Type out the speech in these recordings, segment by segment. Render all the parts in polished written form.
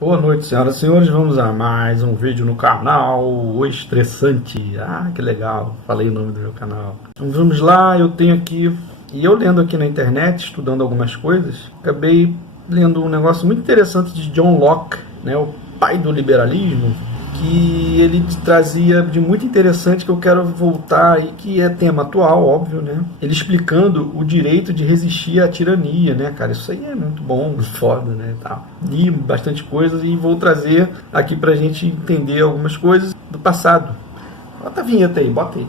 Boa noite, senhoras e senhores. Vamos a mais um vídeo no canal O Estressante. Ah, que legal. Falei o nome do meu canal. Então vamos lá, eu tenho aqui... E eu lendo aqui na internet, estudando algumas coisas, acabei lendo um negócio muito interessante de John Locke, né, o pai do liberalismo, que ele trazia de muito interessante, que eu quero voltar aí, que é tema atual, óbvio, né? Ele explicando o direito de resistir à tirania, né, cara? Isso aí é muito bom, foda, né? Tá. Li bastante coisas e vou trazer aqui pra gente entender algumas coisas do passado. Bota a vinheta aí, bota aí.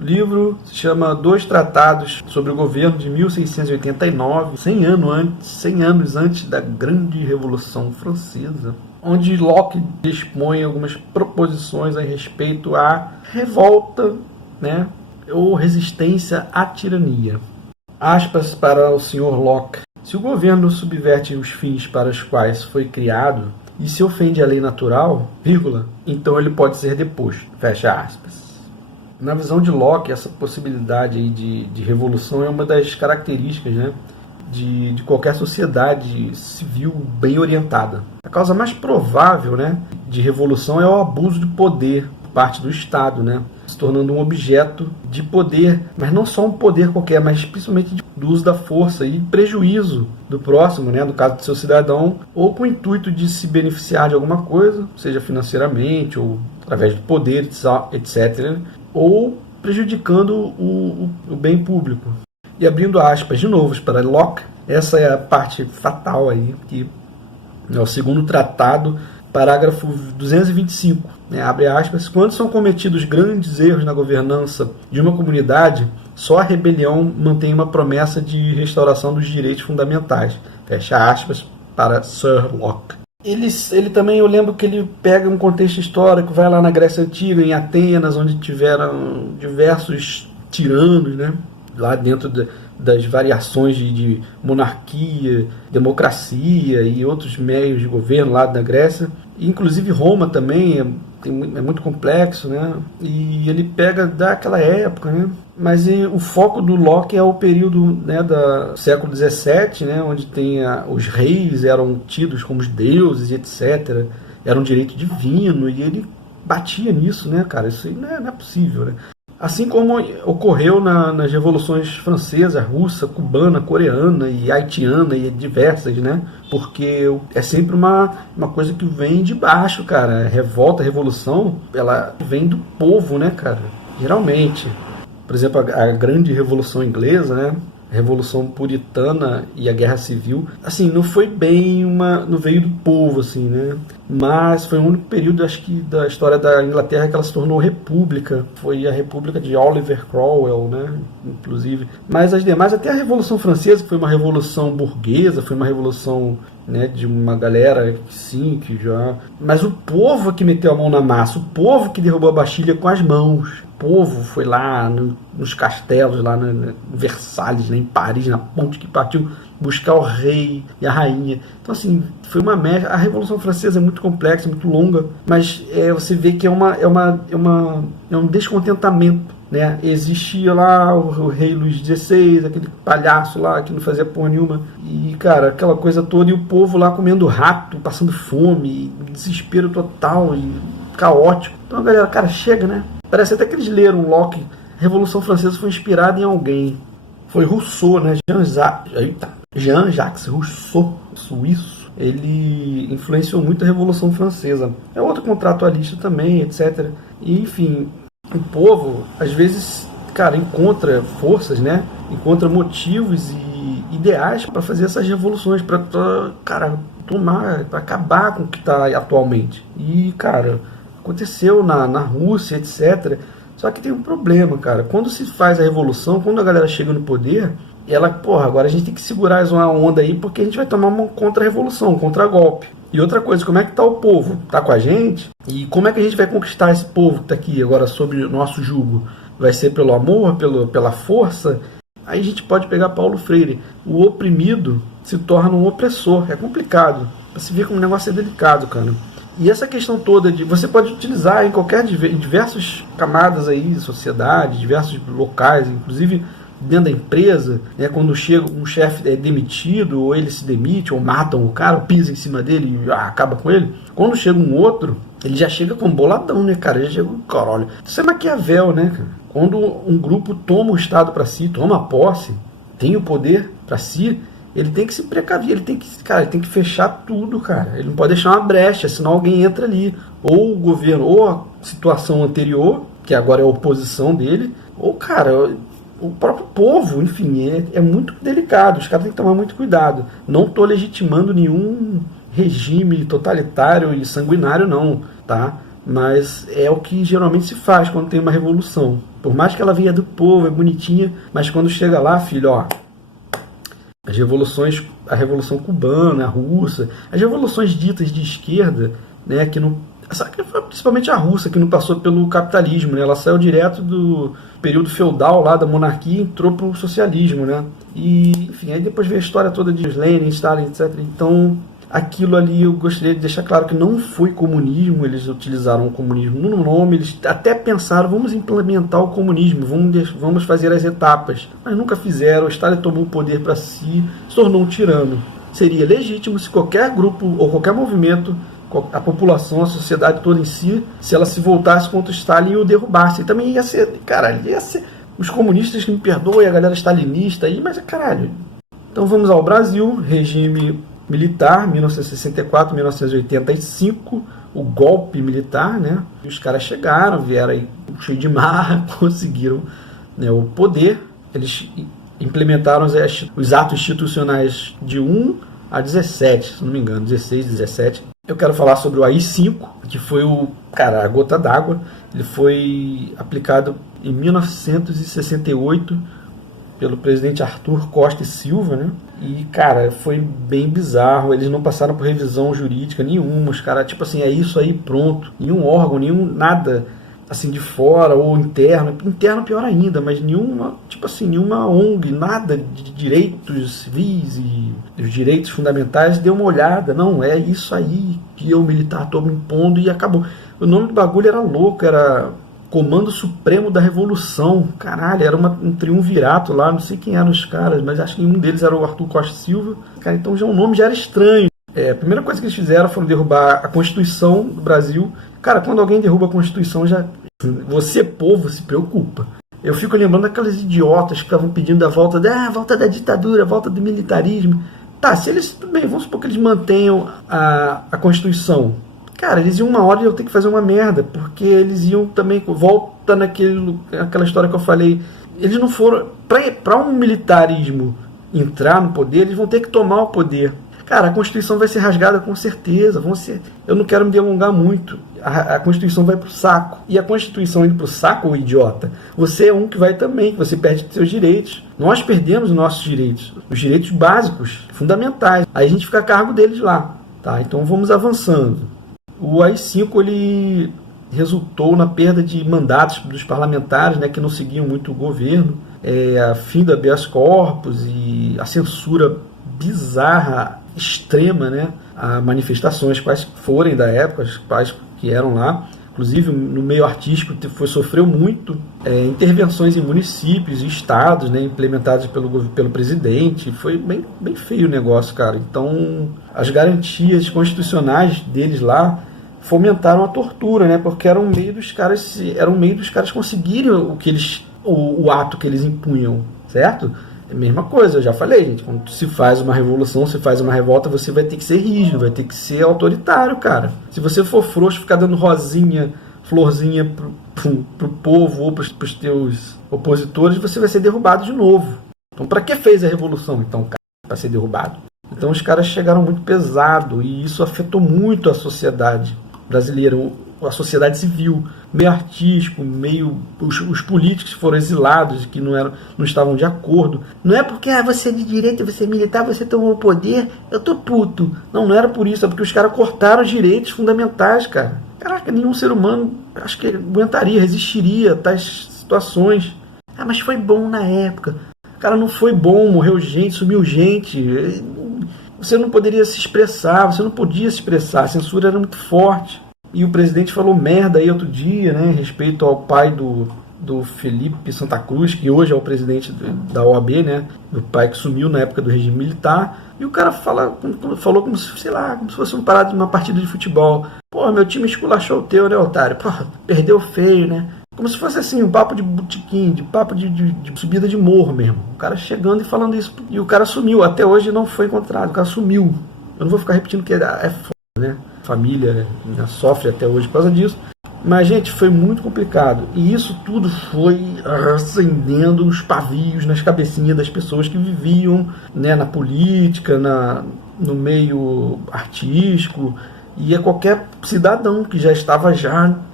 O livro se chama Dois Tratados sobre o Governo de 1689, 100 anos antes da Grande Revolução Francesa, onde Locke expõe algumas proposições a respeito à revolta, né, ou resistência à tirania. Aspas para o Sr. Locke. Se o governo subverte os fins para os quais foi criado e se ofende a lei natural, vírgula, então ele pode ser deposto. Fecha aspas. Na visão de Locke, essa possibilidade aí de revolução é uma das características, né, de qualquer sociedade civil bem orientada. A causa mais provável, né, de revolução é o abuso de poder por parte do Estado, né, se tornando um objeto de poder, mas não só um poder qualquer, mas principalmente do uso da força e prejuízo do próximo, né, no caso do seu cidadão, ou com o intuito de se beneficiar de alguma coisa, seja financeiramente ou através do poder, etc., ou prejudicando o bem público. E abrindo aspas de novo para Locke, essa é a parte fatal aí, que é o segundo tratado, parágrafo 225, né, abre aspas, quando são cometidos grandes erros na governança de uma comunidade, só a rebelião mantém uma promessa de restauração dos direitos fundamentais. Fecha aspas para Sir Locke. Ele também, eu lembro que ele pega um contexto histórico, vai lá na Grécia Antiga, em Atenas, onde tiveram diversos tiranos, né, lá dentro das variações de monarquia, democracia e outros meios de governo lá da Grécia. Inclusive Roma também é muito complexo, né? E ele pega daquela época, né? Mas o foco do Locke é o período, né, do século XVII, né, onde os reis eram tidos como os deuses, etc. Era um direito divino, e ele batia nisso, né, cara? Isso aí não é possível, né? Assim como ocorreu nas revoluções francesa, russa, cubana, coreana e haitiana e diversas, né? Porque é sempre uma coisa que vem de baixo, cara. A revolta, a revolução, ela vem do povo, né, cara? Geralmente. Por exemplo, a grande revolução inglesa, né? A Revolução Puritana e a Guerra Civil, assim, não foi bem não veio do povo, assim, né? Mas foi o único período, acho que, da história da Inglaterra que ela se tornou república. Foi a República de Oliver Cromwell, né? Inclusive. Mas as demais, até a Revolução Francesa, que foi uma revolução burguesa, foi uma revolução, né, de uma galera, sim, que já... Mas o povo que meteu a mão na massa, o povo que derrubou a Bastilha com as mãos. O povo foi lá nos castelos, lá em Versalhes, né, em Paris, na ponte que partiu, buscar o rei e a rainha. Então, assim, foi uma merda. A Revolução Francesa é muito complexa, muito longa, mas você vê que é um descontentamento, né? Existia lá o rei Luís XVI, aquele palhaço lá que não fazia porra nenhuma, e, cara, aquela coisa toda, e o povo lá comendo rato, passando fome, desespero total e caótico. Então, galera, cara, chega, né? Parece até que eles leram Locke. A Revolução Francesa foi inspirada em alguém. Foi Rousseau, né? Jean-Jacques Rousseau, suíço. Ele influenciou muito a Revolução Francesa. É outro contratualista também, etc. E, enfim, o povo, às vezes, cara, encontra forças, né? Encontra motivos e ideais para fazer essas revoluções, para, cara, para acabar com o que está atualmente. E, cara, aconteceu na Rússia, etc. Só que tem um problema, cara. Quando se faz a revolução, quando a galera chega no poder, ela, porra, agora a gente tem que segurar uma onda aí, porque a gente vai tomar uma contra-revolução, um contra-golpe. E outra coisa, como é que tá o povo? Tá com a gente? E como é que a gente vai conquistar esse povo que tá aqui agora sob o nosso jugo? Vai ser pelo amor, pela força? Aí a gente pode pegar Paulo Freire. O oprimido se torna um opressor. É complicado. Pra se ver como o negócio é delicado, cara. E essa questão toda de você pode utilizar em diversas camadas aí de sociedade, diversos locais, inclusive dentro da empresa, né, quando chega um chefe demitido, ou ele se demite, ou matam o cara, ou pisa em cima dele e acaba com ele. Quando chega um outro, ele já chega com boladão, né, cara? Já chega com caralho. Isso é Maquiavel, né, cara? Quando um grupo toma o Estado para si, toma posse, tem o poder para si, ele tem que se precaver, ele tem que fechar tudo, cara. Ele não pode deixar uma brecha, senão alguém entra ali. Ou o governo, ou a situação anterior, que agora é a oposição dele, ou, cara, o próprio povo, enfim, é muito delicado. Os caras têm que tomar muito cuidado. Não estou legitimando nenhum regime totalitário e sanguinário, não, tá? Mas é o que geralmente se faz quando tem uma revolução. Por mais que ela venha do povo, é bonitinha, mas quando chega lá, filho, ó, as revoluções, a Revolução Cubana, a Russa, as revoluções ditas de esquerda, né, que não, principalmente a Russa, que não passou pelo capitalismo, né, ela saiu direto do período feudal lá da monarquia e entrou para o socialismo, né, e enfim, aí depois veio a história toda de Lenin, Stalin, etc. Então, aquilo ali eu gostaria de deixar claro que não foi comunismo, eles utilizaram o comunismo no nome, eles até pensaram, vamos implementar o comunismo, vamos fazer as etapas, mas nunca fizeram. O Stalin tomou o poder para si, se tornou um tirano. Seria legítimo se qualquer grupo ou qualquer movimento, a população, a sociedade toda em si, se ela se voltasse contra o Stalin e o derrubasse. E também ia ser, caralho, ia ser os comunistas que me perdoem, a galera stalinista aí, mas caralho. Então vamos ao Brasil, regime militar, 1964, 1985, o golpe militar, né? E os caras chegaram, vieram aí cheio de marra, conseguiram, né, o poder. Eles implementaram os atos institucionais de 1 a 17, se não me engano, 16, 17. Eu quero falar sobre o AI-5, que foi a gota d'água. Ele foi aplicado em 1968 pelo presidente Arthur Costa e Silva, né? E, cara, foi bem bizarro. Eles não passaram por revisão jurídica nenhuma. Os caras, tipo assim, é isso aí, pronto. Nenhum órgão, nada, assim, de fora ou interno. Interno pior ainda, mas nenhuma ONG, nada de direitos civis e os direitos fundamentais deu uma olhada. Não, é isso aí que eu, militar, estou me impondo e acabou. O nome do bagulho era louco, era Comando Supremo da Revolução. Caralho, era um triunvirato lá, não sei quem eram os caras, mas acho que nenhum deles era o Arthur Costa Silva. Cara, então já o nome já era estranho. A primeira coisa que eles fizeram foi derrubar a Constituição do Brasil. Cara, quando alguém derruba a Constituição, você, povo, se preocupa. Eu fico lembrando daqueles idiotas que estavam pedindo a volta da ditadura, a volta do militarismo. Tá, se eles, tudo bem, vamos supor que eles mantenham a Constituição. Cara, eles iam uma hora e eu ter que fazer uma merda, porque eles iam também, volta naquela história que eu falei, eles não foram, para um militarismo entrar no poder, eles vão ter que tomar o poder. Cara, a Constituição vai ser rasgada com certeza, eu não quero me delongar muito, a Constituição vai pro saco, e a Constituição indo pro saco, ô idiota, você é um que vai também, que você perde seus direitos. Nós perdemos os nossos direitos, os direitos básicos, fundamentais, aí a gente fica a cargo deles lá, tá? Então vamos avançando. O AI-5 ele resultou na perda de mandatos dos parlamentares, né, que não seguiam muito o governo, a fim do habeas corpus e a censura bizarra, extrema, né, a manifestações quais forem da época, quais que eram lá. Inclusive no meio artístico sofreu muito intervenções em municípios e estados, né, implementadas pelo presidente. Foi bem feio o negócio, cara. Então as garantias constitucionais deles lá fomentaram a tortura, né, porque era um meio dos caras conseguirem o ato que eles impunham, certo? É a mesma coisa, eu já falei, gente, quando se faz uma revolução, se faz uma revolta, você vai ter que ser rígido, vai ter que ser autoritário, cara. Se você for frouxo, ficar dando rosinha, florzinha pro povo ou pros teus opositores, você vai ser derrubado de novo. Então, pra que fez a revolução, então, cara, pra ser derrubado? Então, os caras chegaram muito pesado e isso afetou muito a sociedade brasileira, a sociedade civil, meio artístico, os políticos que foram exilados, que não estavam de acordo. Não é porque você é de direita, você é militar, você tomou o poder, eu tô puto. Não era por isso, é porque os caras cortaram os direitos fundamentais, cara. Caraca, nenhum ser humano, acho que aguentaria, resistiria a tais situações. Mas foi bom na época. Cara, não foi bom, morreu gente, sumiu gente. você não poderia se expressar, você não podia se expressar, a censura era muito forte. E o presidente falou merda aí outro dia, né, respeito ao pai do Felipe Santa Cruz, que hoje é o presidente da OAB, né, do pai que sumiu na época do regime militar. E o cara falou como se, sei lá, como se fosse uma partida de futebol. Pô, meu time esculachou o teu, né, otário? Pô, perdeu feio, né? Como se fosse assim, um papo de botequim, de papo de subida de morro mesmo. O cara chegando e falando isso. E o cara sumiu. Até hoje não foi encontrado. O cara sumiu. Eu não vou ficar repetindo que é foda, né? A família, né, sofre até hoje por causa disso. Mas, gente, foi muito complicado. E isso tudo foi acendendo os pavios nas cabecinhas das pessoas que viviam, né, na política, no meio artístico. E a qualquer cidadão que já estava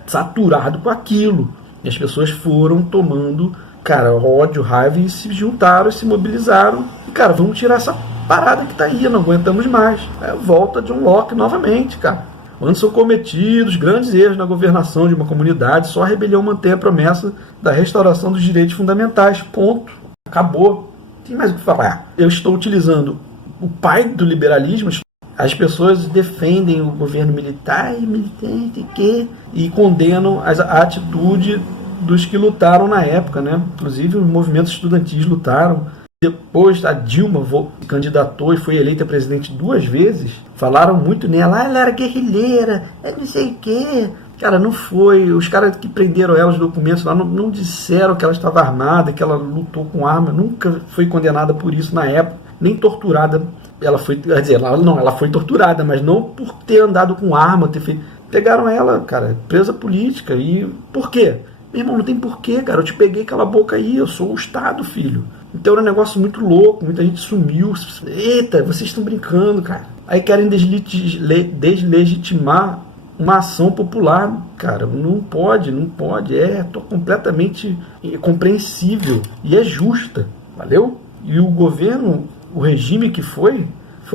saturado com aquilo. E as pessoas foram tomando, cara, ódio, raiva e se juntaram, se mobilizaram. E, cara, vamos tirar essa parada que tá aí, não aguentamos mais. É a volta de John Locke novamente, cara. Quando são cometidos grandes erros na governação de uma comunidade, só a rebelião mantém a promessa da restauração dos direitos fundamentais. Ponto. Acabou. Não tem mais o que falar. Eu estou utilizando o pai do liberalismo. As pessoas defendem o governo militar e militante e condenam a atitude dos que lutaram na época, né? Inclusive os movimentos estudantis lutaram. Depois a Dilma se candidatou e foi eleita presidente 2 vezes. Falaram muito nela, ela era guerrilheira, não sei o quê. Cara, não foi. Os caras que prenderam ela, os documentos lá, não disseram que ela estava armada, que ela lutou com arma. Nunca foi condenada por isso na época, nem torturada. Ela foi, quer dizer, ela foi torturada, mas não por ter andado com arma, ter feito. Pegaram ela, cara, presa política. E por quê? Meu irmão, não tem porquê, cara. Eu te peguei, cala a boca aí, eu sou o Estado, filho. Então era um negócio muito louco, muita gente sumiu. Eita, vocês estão brincando, cara. Aí querem deslegitimar uma ação popular, cara. Não pode. Completamente compreensível e é justa, valeu? E o governo, o regime que foi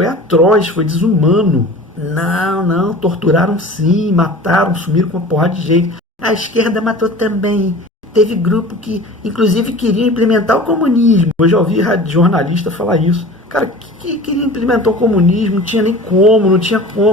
atroz, foi desumano. Não, torturaram sim, mataram, sumiram com uma porrada de gente. A esquerda matou também. Teve grupo que, inclusive, queria implementar o comunismo. Eu já ouvi jornalista falar isso. Cara, que queria implementar o comunismo? Não tinha nem como, não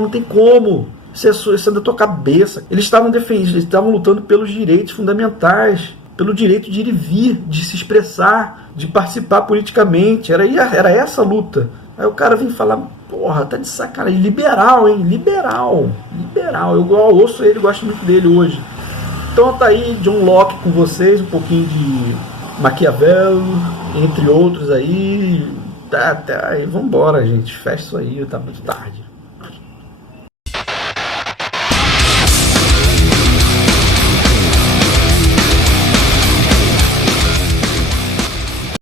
tem como. Isso é da tua cabeça. Eles estavam lutando pelos direitos fundamentais, pelo direito de ir e vir, de se expressar, de participar politicamente. Era essa a luta. Aí o cara vem falar, porra, tá de sacanagem. Liberal, hein? Liberal. Eu ouço ele, gosto muito dele hoje. Então tá aí John Locke com vocês, um pouquinho de Maquiavel, entre outros aí. Tá, aí, vambora, gente. Fecha isso aí, tá muito tarde.